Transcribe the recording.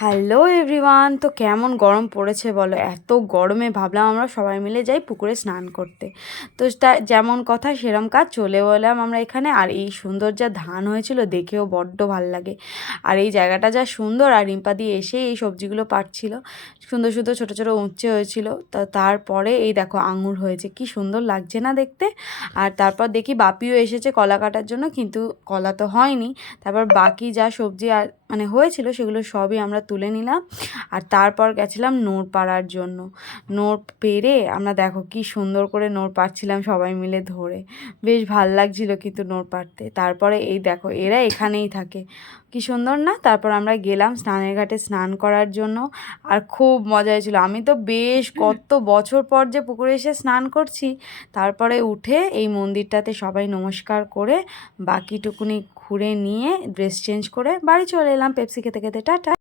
Hello everyone, তো কেমন গরম পড়েছে বলো। এত গরমে ভাবলাম আমরা সবাই মিলে যাই পুকুরে স্নান করতে। তো যেমন কথা সেরম কাজ, চলে এলাম আমরা এখানে। আর এই সুন্দর যা ধান হয়েছিল দেখেও বড্ড ভাল লাগে। আর এই জায়গাটা যা সুন্দর, আর রিম্পা দিয়ে এসে এই সবজিগুলো পাড়ছিল, সুন্দর সুন্দর ছোটো ছোটো উঁচে হয়েছিল। তারপরে এই দেখো আঙুর হয়েছে, কি সুন্দর লাগছে না দেখতে। আর তারপর দেখি বাপিও এসেছে কলা কাটার জন্য, কিন্তু কলা তো হয়নি। তারপর বাকি যা সবজি আর মানে হয়েছিল সেগুলো সবই আমরা তুলে নিলাম। আর তারপর গেছিলাম নোড় পাড়ার জন্য। নোড় পেড়ে আমরা দেখো কি সুন্দর করে নোড় পাড়ছিলাম সবাই মিলে ধরে। বেশ ভাল লাগছিল কিন্তু নোড় পাড়তে। তারপরে এই দেখো এরা এখানেই থাকে, কি সুন্দর না। তারপর আমরা গেলাম স্নানের ঘাটে স্নান করার জন্য। আর খুব মজা হয়েছিল। আমি তো বেশ কত বছর পর যে পুকুরে এসে স্নান করছি। তারপরে উঠে এই মন্দিরটাতে সবাই নমস্কার করে বাকিটুকুনি ঘুরে নিয়ে ড্রেস চেঞ্জ করে বাড়ি চলে এলাম পেপসি খেতে খেতে। টাটা।